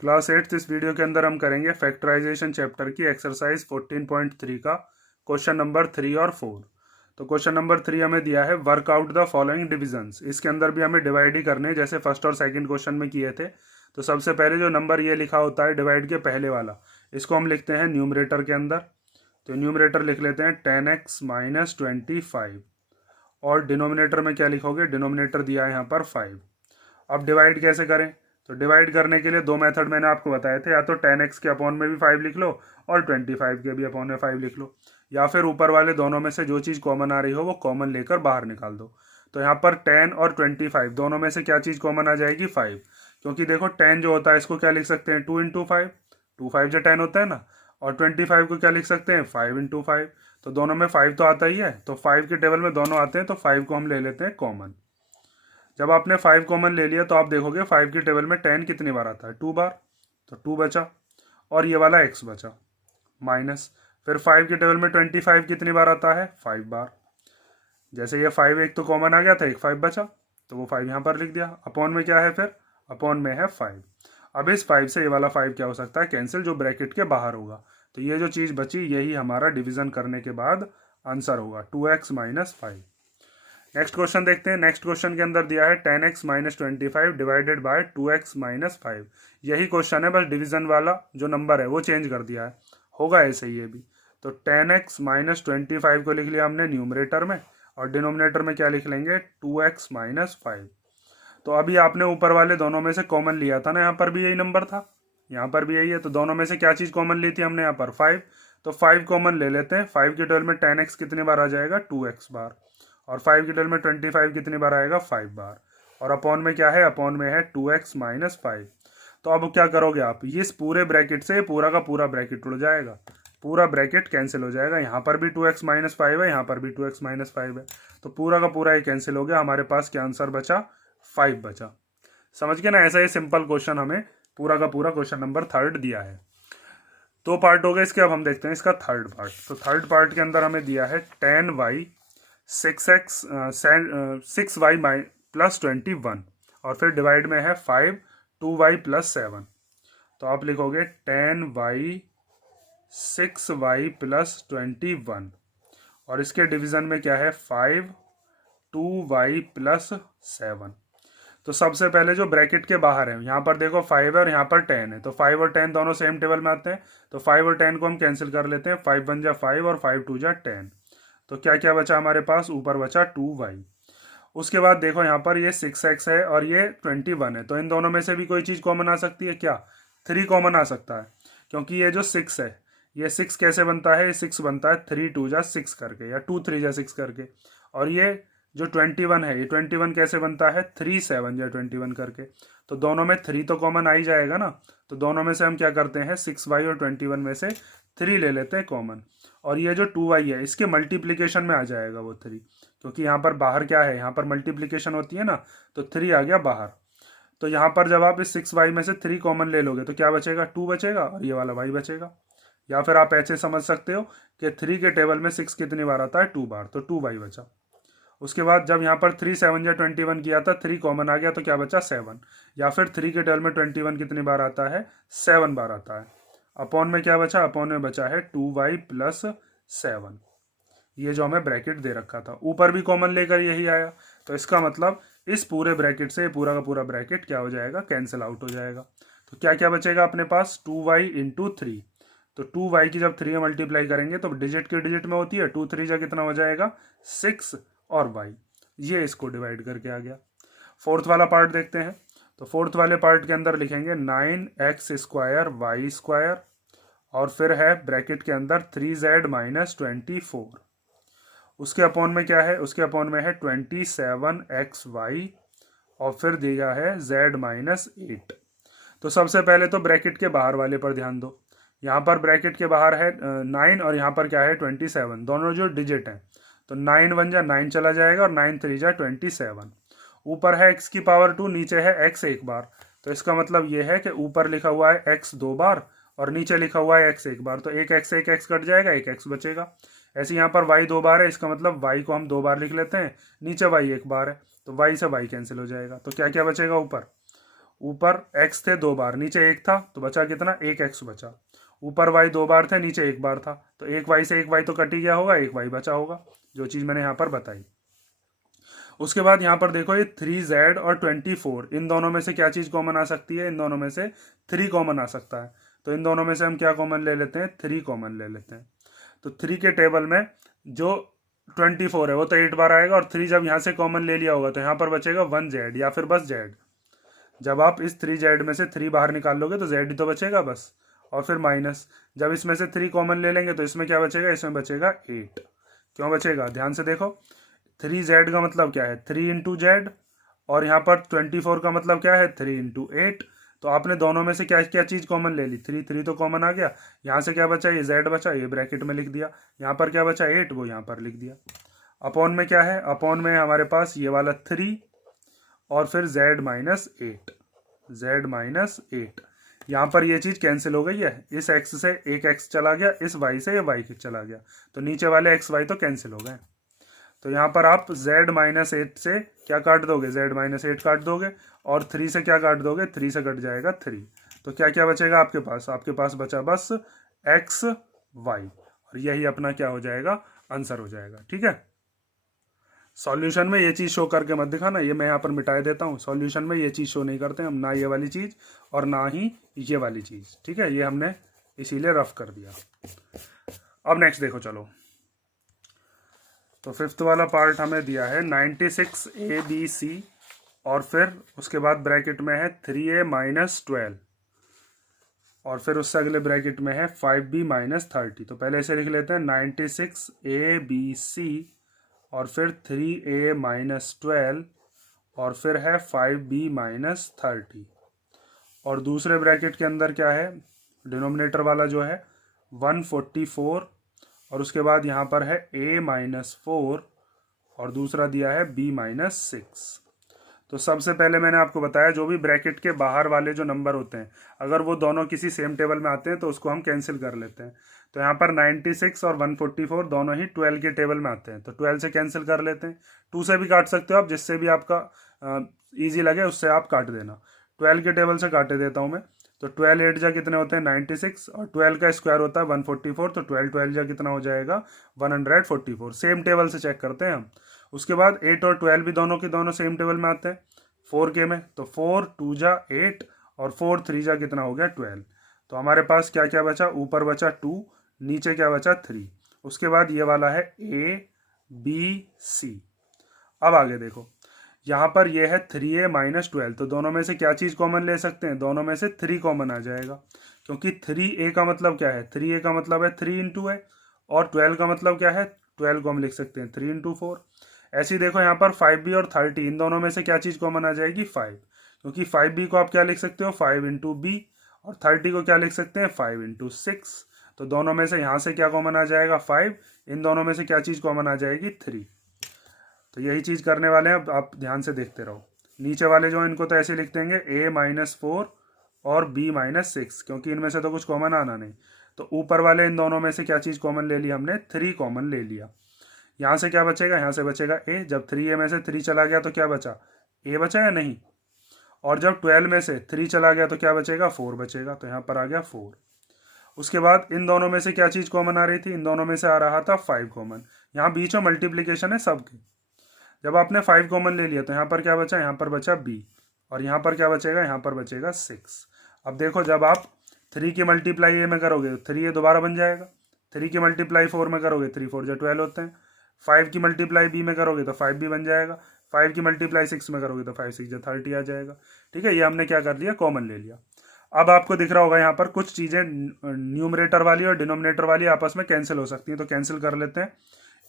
Class 8 इस video के अंदर हम करेंगे फैक्टराइजेशन चैप्टर की एक्सरसाइज 14.3 का क्वेश्चन नंबर 3 और 4। तो क्वेश्चन नंबर 3 हमें दिया है वर्कआउट द फॉलोइंग डिविजन्स। इसके अंदर भी हमें डिवाइड ही करने हैं जैसे फर्स्ट और सेकंड क्वेश्चन में किए थे। तो सबसे पहले जो नंबर ये लिखा होता है डिवाइड के पहले वाला, इसको हम लिखते हैं न्यूमरेटर के अंदर। तो न्यूमरेटर लिख लेते हैं 10x माइनस 25 और डिनोमिनेटर में क्या लिखोगे, डिनोमिनेटर दिया है यहाँ पर 5। अब डिवाइड कैसे करें, तो डिवाइड करने के लिए दो मेथड मैंने आपको बताए थे, या तो 10x के अपॉन में भी 5 लिख लो और 25 के भी अपॉन में 5 लिख लो, या फिर ऊपर वाले दोनों में से जो चीज़ कॉमन आ रही हो वो कॉमन लेकर बाहर निकाल दो। तो यहाँ पर 10 और 25 दोनों में से क्या चीज़ कॉमन आ जाएगी, 5। क्योंकि देखो 10 जो होता है इसको क्या लिख सकते हैं, 2 इंटू 5, 2 5 जो 10 होता है ना, और 25 को क्या लिख सकते हैं, 5 इंटू 5। तो दोनों में 5 तो आता ही है, तो 5 के टेबल में दोनों आते हैं, तो 5 को हम ले लेते हैं कॉमन। जब आपने 5 कॉमन ले लिया तो आप देखोगे 5 की टेबल में 10 कितनी बार आता है, 2 बार, तो 2 बचा और ये वाला x बचा माइनस। फिर 5 की टेबल में 25 कितनी बार आता है, 5 बार। जैसे ये 5 एक तो कॉमन आ गया था, एक 5 बचा, तो वो 5 यहाँ पर लिख दिया। अपॉन में क्या है, फिर अपॉन में है 5। अब इस 5 से ये वाला 5 क्या हो सकता है, कैंसिल, जो ब्रैकेट के बाहर होगा। तो ये जो चीज़ बची यही हमारा डिवीजन करने के बाद आंसर होगा, 2x माइनस 5। नेक्स्ट क्वेश्चन देखते हैं। नेक्स्ट क्वेश्चन के अंदर दिया है 10x minus 25 divided by 2x minus 5। यही क्वेश्चन है, बस डिवीजन वाला जो नंबर है वो चेंज कर दिया है, होगा ऐसे ही ये भी। तो 10x माइनस 25 को लिख लिया हमने न्यूमरेटर में, और डिनोमिनेटर में क्या लिख लेंगे, 2x माइनस 5। तो अभी आपने ऊपर वाले दोनों में से कॉमन लिया था ना, यहाँ पर भी यही नंबर था, यहाँ पर भी यही है, तो दोनों में से क्या चीज़ कॉमन ली थी हमने, यहाँ पर 5। तो 5 कॉमन ले लेते हैं। 5 की टेबल में 10x कितनी बार आ जाएगा, 2x बार, और 5 की टेबल में 25 कितनी बार आएगा, 5 बार, और अपॉन में क्या है, अपॉन में है 2x माइनस 5। तो अब क्या करोगे आप, इस पूरे ब्रैकेट से पूरा का पूरा ब्रैकेट उड़ जाएगा, पूरा ब्रैकेट कैंसिल हो जाएगा। यहाँ पर भी 2x माइनस 5 है, यहाँ पर भी 2x माइनस 5 है, तो पूरा का पूरा ये कैंसिल हो गया। हमारे पास क्या आंसर बचा, 5 बचा। समझ गए ना, ऐसा ही सिंपल क्वेश्चन हमें पूरा का पूरा क्वेश्चन नंबर 3 दिया है। दो पार्ट हो गए इसके, अब हम देखते हैं इसका थर्ड पार्ट। तो थर्ड पार्ट के अंदर हमें दिया है 10y 6y प्लस 21, और फिर डिवाइड में है 5 2y प्लस 7। तो आप लिखोगे 10y 6y प्लस 21, और इसके डिवीजन में क्या है, 5 2y प्लस 7। तो सबसे पहले जो ब्रैकेट के बाहर है, यहाँ पर देखो 5 है और यहाँ पर 10 है, तो 5 और 10 दोनों सेम टेबल में आते हैं, तो 5 और 10 को हम कैंसिल कर लेते हैं। 5 1 जा 5 और 5 2 जा 10। तो क्या क्या बचा हमारे पास, ऊपर बचा 2y। उसके बाद देखो यहाँ पर ये 6x है और ये 21 है, तो इन दोनों में से भी कोई चीज़ कॉमन आ सकती है क्या, 3 कॉमन आ सकता है। क्योंकि ये जो 6 है, ये 6 कैसे बनता है, ये 6 बनता है 3 2 जा 6 करके, या 2 3 जा 6 करके। और ये जो 21 है, ये 21 कैसे बनता है, 3 7 या 21 करके। तो दोनों में 3 तो कॉमन आ ही जाएगा ना, तो दोनों में से हम क्या करते हैं, 6y और 21 में से 3 ले लेते हैं कॉमन। और ये जो 2y है इसके मल्टीप्लीकेशन में आ जाएगा वो 3, क्योंकि यहाँ पर बाहर क्या है, यहाँ पर मल्टीप्लीकेशन होती है ना, तो 3 आ गया बाहर। तो यहाँ पर जब आप इस 6y में से 3 कॉमन ले लोगे तो क्या बचेगा, 2 बचेगा, और ये वाला y बचेगा। या फिर आप ऐसे समझ सकते हो कि 3 के टेबल में 6 कितनी बार आता है, 2 बार, तो 2y बचा। उसके बाद जब यहाँ पर 3 7 या 21 किया था, 3 कॉमन आ गया, तो क्या बचा, 7। या फिर 3 के टेबल में 21 कितनी बार आता है, 7 बार आता है। अपॉन में क्या बचा, अपॉन में बचा है 2y प्लस 7। ये जो हमें ब्रैकेट दे रखा था, ऊपर भी कॉमन लेकर यही आया, तो इसका मतलब इस पूरे ब्रैकेट से पूरा का पूरा ब्रैकेट क्या हो जाएगा, कैंसिल आउट हो जाएगा। तो क्या क्या बचेगा अपने पास, 2y इंटू 3। तो 2y की जब 3 में मल्टीप्लाई करेंगे तो डिजिट के डिजिट में होती है, 2 3 जा कितना हो जाएगा, 6 और y, ये इसको डिवाइड करके आ गया। फोर्थ वाला पार्ट देखते हैं। तो फोर्थ वाले पार्ट के अंदर लिखेंगे 9x स्क्वायर वाई स्क्वायर, और फिर है ब्रैकेट के अंदर 3z माइनस 24। उसके अपॉन में क्या है, उसके अपॉन में है 27xy, और फिर दिया है z माइनस 8। तो सबसे पहले तो ब्रैकेट के बाहर वाले पर ध्यान दो। यहाँ पर ब्रैकेट के बाहर है 9 और यहाँ पर क्या है 27, दोनों जो डिजिट हैं, तो 9 1 जा 9 चला जाएगा और 9 3 जा 27। ऊपर है x की पावर 2, नीचे है x एक बार, तो इसका मतलब ये है कि ऊपर लिखा हुआ है x 2 बार और नीचे लिखा हुआ है x एक बार, तो एक x कट जाएगा, एक x बचेगा। ऐसे यहाँ पर y 2 बार है, इसका मतलब y को हम 2 बार लिख लेते हैं, नीचे y एक बार है, तो y से y कैंसिल हो जाएगा। तो क्या क्या बचेगा ऊपर, ऊपर x थे 2 बार, नीचे 1 था, तो बचा कितना, 1x बचा। ऊपर y 2 बार थे, नीचे 1 बार था, तो 1y से 1y तो कट ही गया होगा, 1y बचा होगा, जो चीज़ मैंने यहाँ पर बताई। उसके बाद यहाँ पर देखो ये 3z और 24, इन दोनों में से क्या चीज़ कॉमन आ सकती है, इन दोनों में से 3 कॉमन आ सकता है। तो इन दोनों में से हम क्या कॉमन ले लेते हैं, 3 कॉमन ले लेते हैं। तो 3 के टेबल में जो 24 है वो तो 8 बार आएगा, और 3 जब यहाँ से कॉमन ले लिया होगा तो यहाँ पर बचेगा 1z या फिर बस z। जब आप इस 3z में से 3 बाहर निकाल लोगे तो z ही तो बचेगा बस, और फिर माइनस, जब इसमें से 3 कॉमन ले लेंगे तो इसमें क्या बचेगा, इसमें बचेगा 8। क्यों बचेगा, ध्यान से देखो, 3z का मतलब क्या है, 3 इंटू जेड, और यहाँ पर 24 का मतलब क्या है, 3 इंटू 8। तो आपने दोनों में से क्या क्या चीज़ कॉमन ले ली, 3 तो कॉमन आ गया, यहाँ से क्या बचा, ये z बचा, ये ब्रैकेट में लिख दिया, यहाँ पर क्या बचा 8, वो यहाँ पर लिख दिया। अपॉन में क्या है, अपॉन में हमारे पास ये वाला 3 और फिर z माइनस 8, z माइनस 8। यहाँ पर ये चीज़ कैंसिल हो गई है, इस x से एक x चला गया, इस y से ये y चला गया, तो नीचे वाले x y तो कैंसिल हो गए। तो यहाँ पर आप z माइनस 8 से क्या काट दोगे, z माइनस 8 काट दोगे, और 3 से क्या काट दोगे, 3 से कट जाएगा 3। तो क्या क्या बचेगा आपके पास, आपके पास बचा बस x y, और यही अपना क्या हो जाएगा, आंसर हो जाएगा। ठीक है, सॉल्यूशन में ये चीज़ शो करके मत दिखाना, ये मैं यहाँ पर मिटाए देता हूँ। सॉल्यूशन में ये चीज़ शो नहीं करते हम, ना ये वाली चीज़ और ना ही ये वाली चीज़। ठीक है, ये हमने इसीलिए रफ कर दिया। अब नेक्स्ट देखो, चलो, तो फिफ्थ वाला पार्ट हमें दिया है 96 ABC, और फिर उसके बाद ब्रैकेट में है 3A माइनस 12, और फिर उससे अगले ब्रैकेट में है 5B माइनस 30। तो पहले इसे लिख लेते हैं 96 ABC, और फिर 3A माइनस 12, और फिर है 5B माइनस 30। और दूसरे ब्रैकेट के अंदर क्या है, डिनोमिनेटर वाला जो है 144, और उसके बाद यहाँ पर है A माइनस 4, और दूसरा दिया है B माइनस 6। तो सबसे पहले मैंने आपको बताया जो भी ब्रैकेट के बाहर वाले जो नंबर होते हैं, अगर वो दोनों किसी सेम टेबल में आते हैं तो उसको हम कैंसिल कर लेते हैं। तो यहाँ पर 96 और 144 दोनों ही 12 के टेबल में आते हैं, तो 12 से कैंसिल कर लेते हैं। 2 से भी काट सकते हो आप, जिससे भी आपका ईजी लगे उससे आप काट देना। 12 के टेबल से काटे देता हूँ मैं, तो 12 8 जा कितने होते हैं 96, और 12 का स्क्वायर होता है 144, तो 12 12 जा कितना हो जाएगा 144। सेम टेबल से चेक करते हैं हम। उसके बाद 8 और 12 भी दोनों के दोनों सेम टेबल में आते हैं 4 के में, तो 4 2 जा 8, और 4 3 जा कितना हो गया 12। तो हमारे पास क्या क्या बचा, ऊपर बचा 2, नीचे क्या बचा 3। उसके बाद ये वाला है ABC। अब आगे देखो, यहाँ पर ये है 3A माइनस 12, तो दोनों में से क्या चीज़ कॉमन ले सकते हैं, दोनों में से 3 कॉमन आ जाएगा, क्योंकि 3A का मतलब क्या है, 3A का मतलब है 3 इंटू है, और 12 का मतलब क्या है, 12 को हम लिख सकते हैं 3 इंटू 4। ऐसे ही देखो यहाँ पर 5B और 30, इन दोनों में से क्या चीज़ कॉमन आ जाएगी 5, क्योंकि 5B को आप क्या लिख सकते हो 5 इंटू B, और 30 को क्या लिख सकते हैं 5 इंटू 6। तो दोनों में से यहाँ से क्या कॉमन आ जाएगा 5, इन दोनों में से क्या चीज़ कॉमन आ जाएगी 3। तो यही चीज़ करने वाले हैं, अब आप ध्यान से देखते रहो। नीचे वाले जो इनको तो ऐसे लिख देंगे A माइनस 4 और B माइनस 6, क्योंकि इनमें से तो कुछ कॉमन आना नहीं। तो ऊपर वाले इन दोनों में से क्या चीज़ कॉमन ले ली हमने, 3 कॉमन ले लिया। यहाँ से क्या बचेगा, यहाँ से बचेगा A, जब 3A में से 3 चला गया तो क्या बचा, A बचा या नहीं, और जब 12 में से 3 चला गया तो क्या बचेगा 4 बचेगा, तो यहाँ पर आ गया 4। उसके बाद इन दोनों में से क्या चीज़ कॉमन आ रही थी, इन दोनों में से आ रहा था 5 कॉमन। यहाँ बीच में मल्टीप्लीकेशन है सबके, जब आपने 5 कॉमन ले लिया तो यहाँ पर क्या बचा, यहाँ पर बचा B, और यहाँ पर क्या बचेगा, यहाँ पर बचेगा 6। अब देखो, जब आप 3 की मल्टीप्लाई A में करोगे तो 3A दोबारा बन जाएगा, 3 की मल्टीप्लाई 4 में करोगे 3 4 जा 12 होते हैं, 5 की मल्टीप्लाई B में करोगे तो 5 भी बन जाएगा, 5 की मल्टीप्लाई 6 में करोगे तो 5 6 जा 30 आ जाएगा। ठीक है, ये हमने क्या कर लिया, कॉमन ले लिया। अब आपको दिख रहा होगा यहाँ पर कुछ चीज़ें न्यूमरेटर वाली और डिनोमिनेटर वाली आपस में कैंसिल हो सकती हैं, तो कैंसिल कर लेते हैं।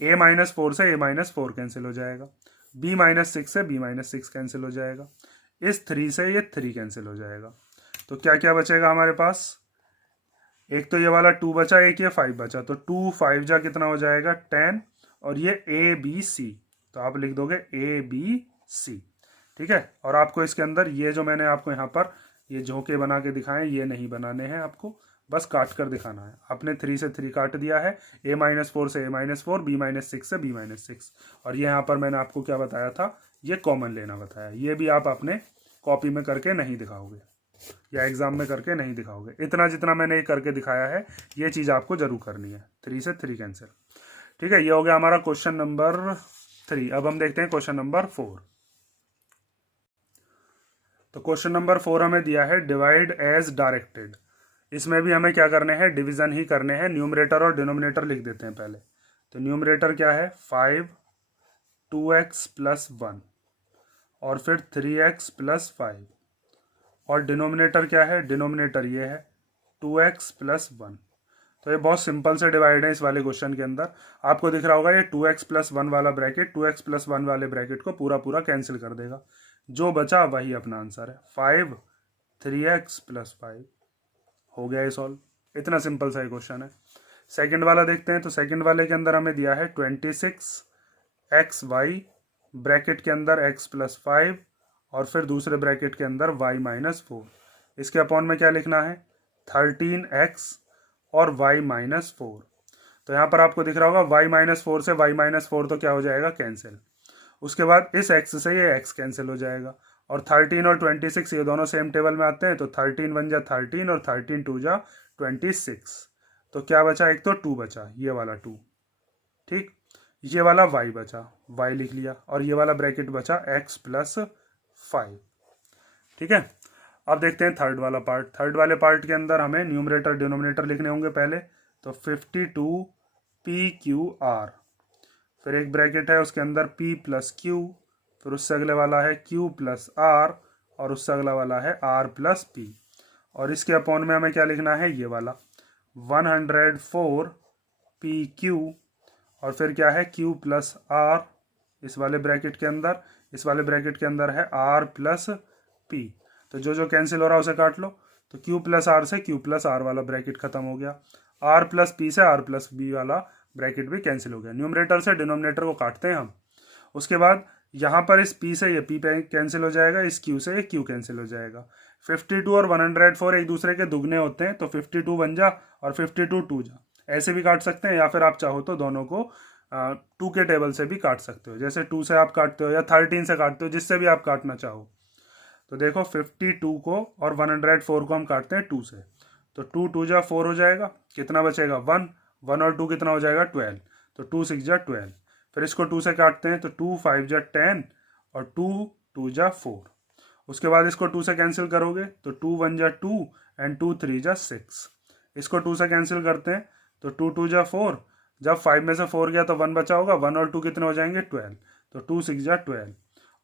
A माइनस 4 से A माइनस 4 कैंसिल हो जाएगा, B माइनस 6 से B माइनस 6 कैंसिल हो जाएगा, इस 3 से ये 3 कैंसिल हो जाएगा। तो क्या क्या बचेगा हमारे पास, एक तो ये वाला 2 बचा, एक ये 5 बचा, तो 2 5 जा कितना हो जाएगा 10, और ये ABC, तो आप लिख दोगे ABC। ठीक है, और आपको इसके अंदर ये जो मैंने आपको यहाँ पर ये झोंके बना के दिखाए ये नहीं बनाने हैं, आपको बस काट कर दिखाना है। आपने 3 से 3 काट दिया है, A माइनस 4 से A माइनस 4, B माइनस 6 से B माइनस 6, और ये यहाँ पर मैंने आपको क्या बताया था, ये कॉमन लेना बताया। ये भी आप अपने कॉपी में करके नहीं दिखाओगे या एग्जाम में करके नहीं दिखाओगे। इतना जितना मैंने ये करके दिखाया है ये चीज़ आपको जरूर करनी है। 3 से 3 कैंसिल। ठीक है, ये हो गया हमारा क्वेश्चन नंबर 3। अब हम देखते हैं क्वेश्चन नंबर 4। तो क्वेश्चन नंबर 4 हमें दिया है डिवाइड एज डायरेक्टेड। इसमें भी हमें क्या करने हैं, डिवीजन ही करने हैं। न्यूमरेटर और डिनोमिनेटर लिख देते हैं पहले। तो न्यूमरेटर क्या है 5 2x + 1 और फिर 3x + 5 और डिनोमिनेटर क्या है, डिनोमिनेटर ये है 2x + 1। तो ये बहुत सिंपल से डिवाइड है इस वाले क्वेश्चन के अंदर। आपको दिख रहा होगा ये 2x + 1 वाला ब्रैकेट 2x + 1 वाले ब्रैकेट को पूरा पूरा कैंसिल कर देगा। जो बचा वही अपना आंसर है 5 3x + 5। हो गया ये सॉल्व। इतना सिंपल सा ये क्वेश्चन है। सेकंड वाला देखते हैं। तो सेकंड वाले के अंदर हमें दिया है 26xy ब्रैकेट के अंदर x + 5 और फिर दूसरे ब्रैकेट के अंदर y - 4। इसके अपॉन में क्या लिखना है 13x और y - 4। तो यहाँ पर आपको दिख रहा होगा y - 4 से y - 4 तो क्या हो जाएगा कैंसिल। उसके बाद इस x से ये x कैंसिल हो जाएगा और 13 और 26 ये दोनों सेम टेबल में आते हैं। तो 13 1 जा 13 और 13 2 जा 26। तो क्या बचा, एक तो 2 बचा, ये वाला 2। ठीक, ये वाला y बचा, y लिख लिया और ये वाला ब्रैकेट बचा x + 5। ठीक है, अब देखते हैं थर्ड वाला पार्ट। थर्ड वाले पार्ट के अंदर हमें न्यूमरेटर डिनोमिनेटर लिखने होंगे पहले। तो 52pqr, फिर एक ब्रैकेट है उसके अंदर p + q, फिर उससे अगले वाला है q + r और उससे अगला वाला है r + p। और इसके अपॉन में हमें क्या लिखना है, ये वाला 104pq और फिर क्या है q + r इस वाले ब्रैकेट के अंदर। इस वाले ब्रैकेट के अंदर है r + p। तो जो जो कैंसिल हो रहा है उसे काट लो। तो q + r से q + r वाला ब्रैकेट खत्म हो गया। r + p से r + b वाला ब्रैकेट भी कैंसिल हो गया। न्यूमरेटर से डिनोमिनेटर को काटते हैं हम। उसके बाद यहाँ पर इस p से ये p कैंसिल हो जाएगा, इस q से ये q कैंसिल हो जाएगा। 52 और 104 एक दूसरे के दुगने होते हैं। तो 52 1 जा और 52 2 जा, ऐसे भी काट सकते हैं या फिर आप चाहो तो दोनों को 2 के टेबल से भी काट सकते हो। जैसे 2 से आप काटते हो या 13 से काटते हो, जिससे भी आप काटना चाहो। तो देखो 52 को और 104 को हम काटते हैं 2 से। तो 2 2 जा 4 हो जाएगा, कितना बचेगा 1 1 और 2 कितना हो जाएगा 12। तो 2 6 जा 12। फिर इसको 2 से काटते हैं तो 2 5 जा 10 और 2 2 जा 4। उसके बाद इसको 2 से कैंसिल करोगे तो 2 1 जा 2 एंड 2 3 जा 6। इसको 2 से कैंसिल करते हैं तो 2 2 जा 4। जब 5 में से 4 गया तो 1 बचा होगा, 1 और 2 कितने हो जाएंगे 12। तो 2 6 जा 12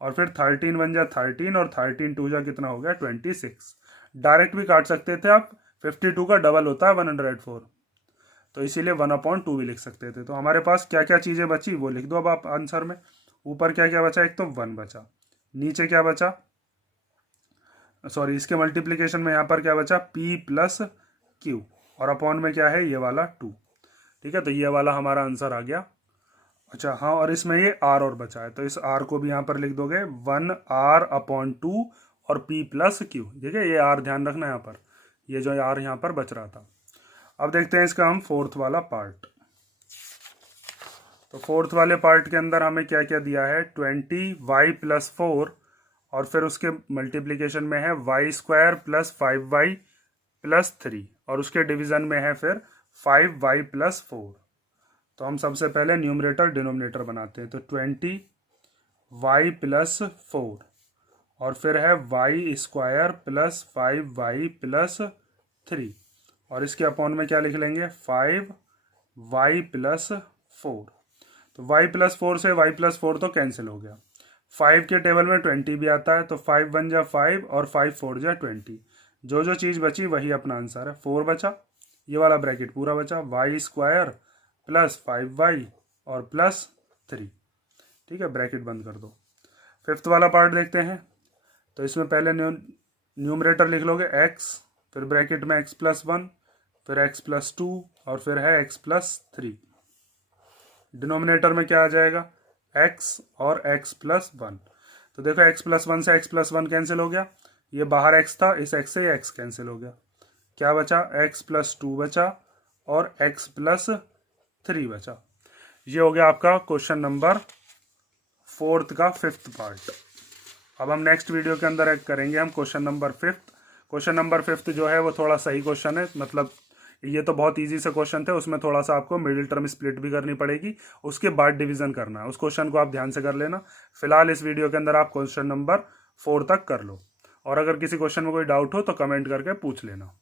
और फिर 13 1 जा 13 और 13 2 जा कितना हो गया 26। डायरेक्ट भी काट सकते थे आप, 52 का डबल होता है 104, तो इसीलिए 1/2 भी लिख सकते थे। तो हमारे पास क्या क्या चीज़ें बची वो लिख दो अब आप आंसर में। ऊपर क्या क्या बचा, एक तो 1 बचा, नीचे क्या बचा, सॉरी इसके मल्टीप्लीकेशन में यहाँ पर क्या बचा p + q और अपॉन में क्या है ये वाला 2। ठीक है, तो ये वाला हमारा आंसर आ गया। अच्छा हाँ, और इसमें ये r और बचा है, तो इस r को भी यहाँ पर लिख दोगे 1r/2 और p + q। ठीक है, ये r ध्यान रखना यहाँ पर, ये जो r यहाँ पर बच रहा था। अब देखते हैं इसका हम फोर्थ वाला पार्ट। तो फोर्थ वाले पार्ट के अंदर हमें क्या क्या दिया है 20y + 4 और फिर उसके मल्टीप्लीकेशन में है y² + 5y + 3 और उसके डिवीजन में है फिर 5y + 4। तो हम सबसे पहले न्यूमरेटर डिनोमिनेटर बनाते हैं। तो 20y + 4 और फिर है y² + 5y + 3 और इसके अपॉन में क्या लिख लेंगे 5y + 4। तो y + 4 से y + 4 तो कैंसिल हो गया। 5 के टेबल में 20 भी आता है, तो 5 1 जा 5 और 5 4 जा 20। जो जो चीज़ बची वही अपना आंसर है। 4 बचा, ये वाला ब्रैकेट पूरा बचा, y² + 5y और +3। ठीक है, ब्रैकेट बंद कर दो। फिफ्थ वाला पार्ट देखते हैं। तो इसमें पहले न्यूमरेटर लिख लोगे x, फिर ब्रैकेट में x + 1, फिर x + 2 और फिर है x + 3। डिनोमिनेटर में क्या आ जाएगा x और x + 1। तो देखो x + 1 से x + 1 कैंसिल हो गया, ये बाहर x था, इस x से ये x कैंसिल हो गया। क्या बचा x + 2 बचा और x + 3 बचा। ये हो गया आपका क्वेश्चन नंबर 4 का 5th पार्ट। अब हम नेक्स्ट वीडियो के अंदर करेंगे हम क्वेश्चन नंबर 5। क्वेश्चन नंबर 5 जो है वो थोड़ा सही क्वेश्चन है, मतलब ये तो बहुत इजी से क्वेश्चन थे, उसमें थोड़ा सा आपको मिडिल टर्म स्प्लिट भी करनी पड़ेगी, उसके बाद डिवीजन करना है। उस क्वेश्चन को आप ध्यान से कर लेना। फिलहाल इस वीडियो के अंदर आप क्वेश्चन नंबर 4 तक कर लो, और अगर किसी क्वेश्चन में कोई डाउट हो तो कमेंट करके पूछ लेना।